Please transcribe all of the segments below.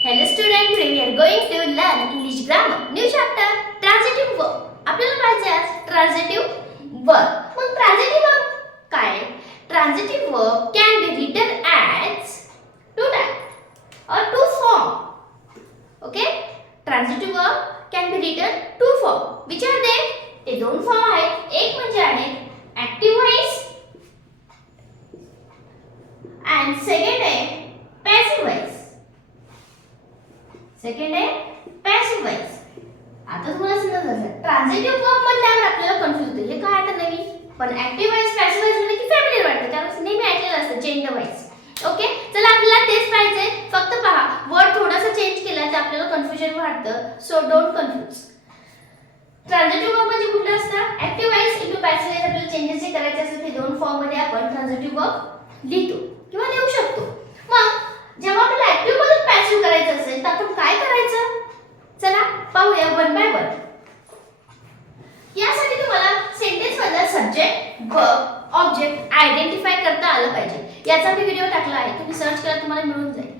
Hello student, today we are going to learn English grammar. New chapter, transitive verb. आपल्याला पाहिजे आज transitive verb. मग transitive verb काय? Transitive verb can be written as two types or two form. Okay? Transitive verb can be written two form. Which are they? ते दोन form आहेत. एक म्हणजे आहे active voice and second आहे passive voice. Second आहे passive voice. आता तुम्हाला समजलं ट्रान्झिटिव्ह वर्ब म्हणल्यावर आपल्याला कन्फ्युज होतं हे काय आता नवीन, पण ऍक्टिव्ह वॉइस पॅसिव्ह वॉइस म्हणजे की फॅमिलियर वाटतं कारण नेहमी ऐकलेलं असतं चेंज द वॉइस. ओके, चला आपल्याला तेच पाहिजे, फक्त पहा वर्ड थोडासा चेंज केला तर आपल्याला कन्फ्युजन वाटतं, सो डोंट कन्फ्यूज. ट्रान्झिटिव्ह वर्ब म्हणजे कुठलं असतं? Active voice into passive voice. आपल्याला चेंजेस जे करायचे असतात ते दोन फॉर्म मध्ये आपण ट्रान्झिटिव्ह वर्ब लिहितो किंवा लिहू शकतो. मग जेव्हा आपल्याला ऍक्टिव्ह मधून पॅसिव्ह करायचं असेल तर आपण काय करायचं? चला पाहूया वन बाय वन. यासाठी तुम्हाला सेंटेन्स मधला सब्जेक्ट, वर्ब, ऑब्जेक्ट आयडेंटिफाय करता आलं पाहिजे. याचा मी व्हिडिओ टाकला आहे, तुम्ही सर्च करा तुम्हाला मिळून जाईल.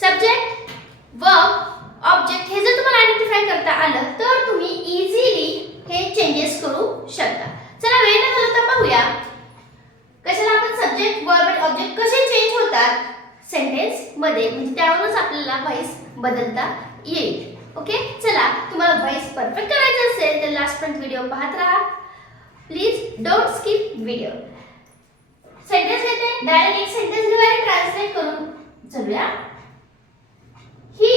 सब्जेक्ट, वर्ब, ऑब्जेक्ट हे जर तुम्हाला आयडेंटिफाय करता आलं तर तुम्ही इझिली हे चेंजेस करू शकता. चला वेळ न घालवता पाहूया कशाला आपण सब्जेक्ट, वर्ब आणि ऑब्जेक्ट कसे चेंज होतात सेंटेन्स मध्ये, म्हणजे त्यावरूनच आपल्याला व्हॉइस बदलता येईल. ओके, चला तुम्हाला व्हॉइस परफेक्ट करायचं असेल तर लास्ट पर्यंत व्हिडिओ पाहत राहा. Please don't skip video. Sentence घेते, डायरेक्ट एक सेंटेन्स घेऊया आणि ट्रान्सलेट करून चलूया. ही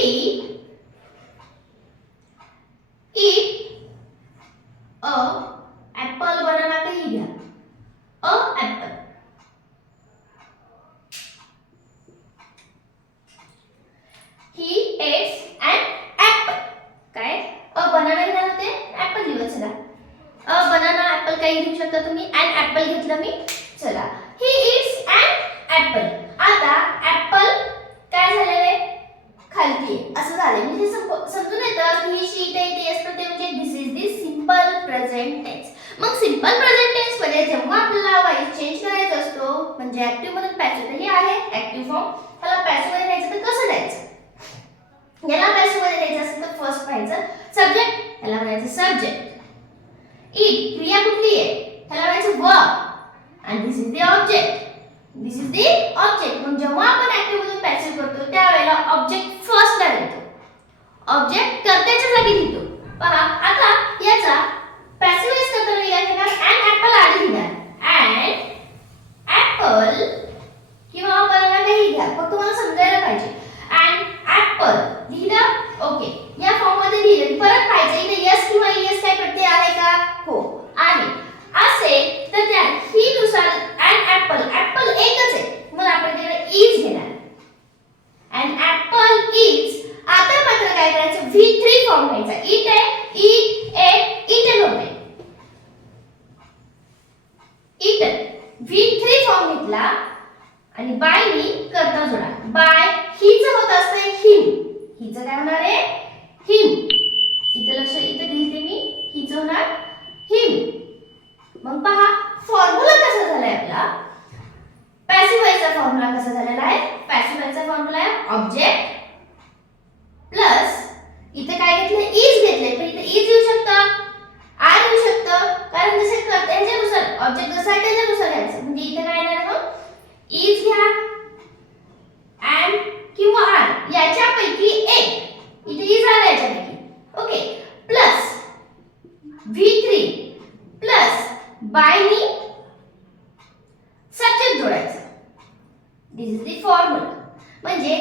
ईट अ ऍपल, बनाना काही घ्या. अ apple. He ate an apple. काय? अ बनाना घेणार होते, ऍपल लिहूया. चला अ बनाना ऍपल काही घेऊ शकता तुम्ही. an ऍपल घेतलं मी. चला he eats an apple. आता ऍपल काय झालेलं आहे? खालती आहे असं झालंय. म्हणजे समजून येतं की ही शी इथे इथे असतं ते म्हणजे this is the simple present tense. मग सिंपल प्रेझेंट टेन्स मध्ये जेव्हा आपल्याला व्हॉइस चेंज करायचा असतो म्हणजे ऍक्टिव्ह मधून पॅसिव्ह, हे आहे ऍक्टिव्ह फॉर्म, त्याला पॅसिव्ह मध्ये न्यायचं तर कसं द्यायचं? याला पॅसिव्ह मध्ये द्यायचं असेल तर फर्स्ट पाहायचं सब्जेक्ट, याला म्हणायचं सब्जेक्ट. ईट क्रिया कुठली आहे? त्याला म्हणायचं वर्ब आणि this is the object. This is the object. मग जेव्हा आपण ऍक्टिव्ह मधून पॅसिव्ह करतो त्यावेळेला ऑब्जेक्ट फर्स्ट ला येतो, ऑब्जेक्ट कर्त्याच्या जागी लिहितो. पहा आता याचा पॅसिव्ह वॉइस करताना मी काय घेणार? an apple आधी घेणार. an apple किंवा बनाना काही घ्या, फक्त तुम्हाला समजायला पाहिजे. an apple लिहिलं. ओके, या फॉर्म मध्ये लिहिलं. परत पाहिजे इथे यस किंवा एस काय प्रत्यय आहे का? हो आहे. असेल तर त्या ही नुसार an apple, ऍपल एकच आहे मग आपण तिकडे इज घेणार. an apple is. आता मात्र काय करायचं? v3 फॉर्म घ्यायचा. eat आहे, eat, ate, eaten होते. eaten v3 फॉर्म घेतला आणि बाय नी कर्ता जोडा. बाय हिच होत असते हिम. हिचं काय होणार आहे? हिम. इथे लक्ष, इथे लिहिते मी, हिचं होणार हिम. मग पहा फॉर्म्युला कसा झालाय आपला? पॅसिव्ह वॉइसचा फॉर्म्युला कसा झालेला आहे? पॅसिव्ह वॉइसचा फॉर्म्युला आहे ऑब्जेक्ट प्लस इथे काय घेतलं? इज घेतले, पण इथे इज येऊ शकतं, आर येऊ शकतं, कारण जसे कर्त्यानुसार ऑब्जेक्ट जसा आहे त्याच्यानुसार घ्यायचं. म्हणजे इथे काय येणार? मग इज घ्या, and किंवा आर याच्यापैकी एक. इथे इज आर याच्यापैकी. Okay, plus v3 plus by नी सब्जेक्ट जोडायचं. This is the formula. म्हणजे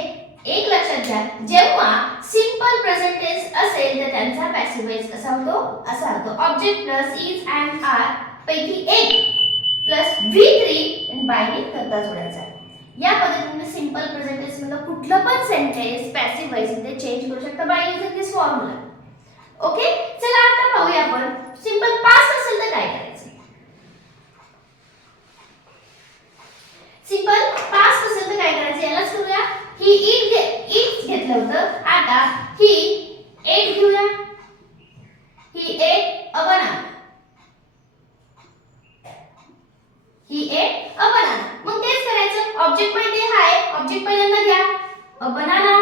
एक लक्षात घ्या, जेव्हा सिंपल प्रेझेंट टेन्स असेल तर त्यांचा पॅसिव्ह वॉइस कसा होतो? असा होतो. Object plus is and are पैकी एक प्लस v3 आणि बाय नी कर्ता जोडायचा. या पद्धतीने सिंपल प्रेझेंट टेन्स मध्ये कुठलं पण सेंटेन्स पॅसिव्ह वॉइस मध्ये चेंज करू शकता by using this formula. Okay, चला आता पाहूया आपण सिंपल पास्ट असेल तर काय करायचं. सिंपल पास्ट असेल तर काय करायचं यालाच करूया. ही ईट घेतलं होतं, आता ही एट घेऊया. He ate a banana. He ate a banana. मग तेच करायचं. ऑब्जेक्ट मध्ये हाय, ऑब्जेक्ट पहिल्यांदा घ्या. अ बनाना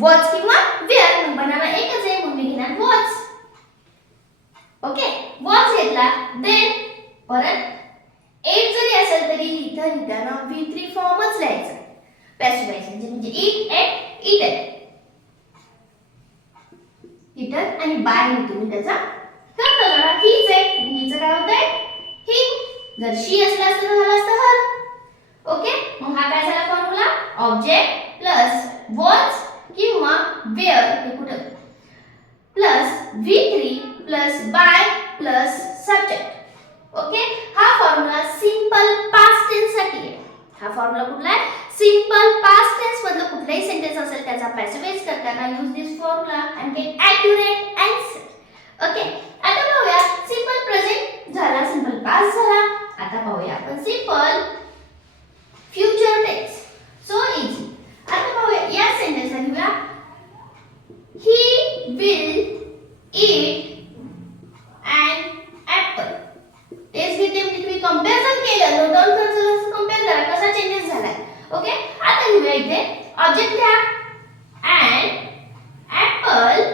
वॉच किंवा वेअर. बनाना एकच आहे म्हणून मी घेणार वॉच. ओके, वॉच घेतला. देन परत एट जरी असेल तरी इथं लिहिताना V3 फॉर्मच लिहायचा. पॅसिव्ह व्हॉइस म्हणजे इट, एट, इटन. इटन आणि बाय मी तुम्ही त्याचा करता जरा. हीच आहे, हीचं काय होतंय ही. जर शी असला असतं तर झालं असतं हर. ओके, मग हा काय झाला फॉर्म्युला. ऑब्जेक्ट प्लस वॉच किंवा वेअर हे कुठं plus V3 plus bye plus subject. Okay, हा फॉर्म्युला सिंपल पास्ट टेन्स साठी आहे. हा फॉर्म्युला कुठला आहे. सिंपल पास्ट टेन्स मधलं कुठलाही सेंटेन्स असेल त्याचा पॅसिव्ह वॉइस करताना use this formula and get accurate answer. Okay, आता पाहूया सिंपल प्रेझेंट झाला, सिंपल पास्ट झाला. आता पाहूया आपण simple future tense. So easy. आता पाहूया या सेंटेन्सला घेऊया. He will eat an apple. Test घेते म्हणजे तुम्ही कंपॅरिझन केलं, नोट डाउन करायचं, कंपेअर करा कसा चेंजेस झालाय. ओके, आता घेऊया इथे ऑब्जेक्ट घ्या an apple.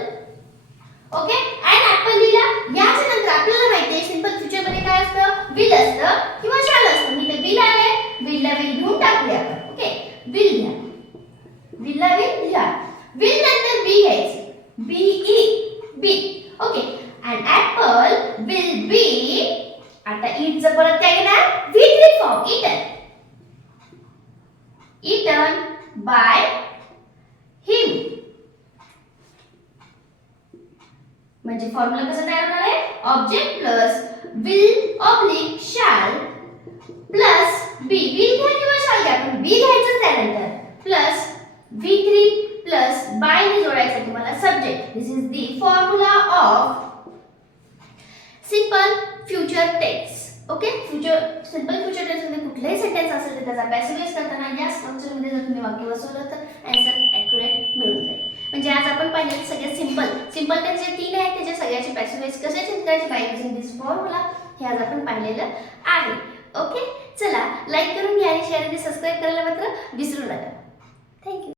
Okay, an apple लिहिला. याच्या नंतर आपल्याला माहिती आहे सिंपल फ्युचर मध्ये काय असतं, विल असतं किंवा शॅल असतं. मी ते विल आले, विल ला विल घेऊन टाकूया आपण. ओके, विल घ्या, विल ला विल लिहा. विल नंतर बी घ्यायची, be be. Okay, an apple will be. आता eat चं परत काय घेणार V3 form eaten. eaten by him. म्हणजे फॉर्म्युला कसा तयार होणार आहे. Object plus will oblique shall plus be. will घ्या किंवा shall घ्या, पण बी घ्यायचं त्यानंतर प्लस V3 प्लस बाय ने जोडायचं तुम्हाला subject. This is the formula of simple future tense. Okay, future simple future tense मध्ये कुठलाही सेंटेन्स असेल तर त्याचा पॅसिव्ह वॉइस करताना या स्ट्रक्चर मध्ये जर तुम्ही वाक्य बसवलं तर आन्सर ॲक्युरेट मिळून जाईल. म्हणजे आज आपण पाहिलेले सगळे सिंपल टेन्स जे 3 आहेत त्याच्या सगळ्याचे पॅसिव्ह वॉइस कसे चेंज करायचे बाय युजिंग दिस फॉर्म्युला हे आज आपण पाहिलेलं आहे. ओके, चला लाईक करून घ्या आणि शेअर आणि सबस्क्राइब करायला मात्र विसरू नका. थँक्यू.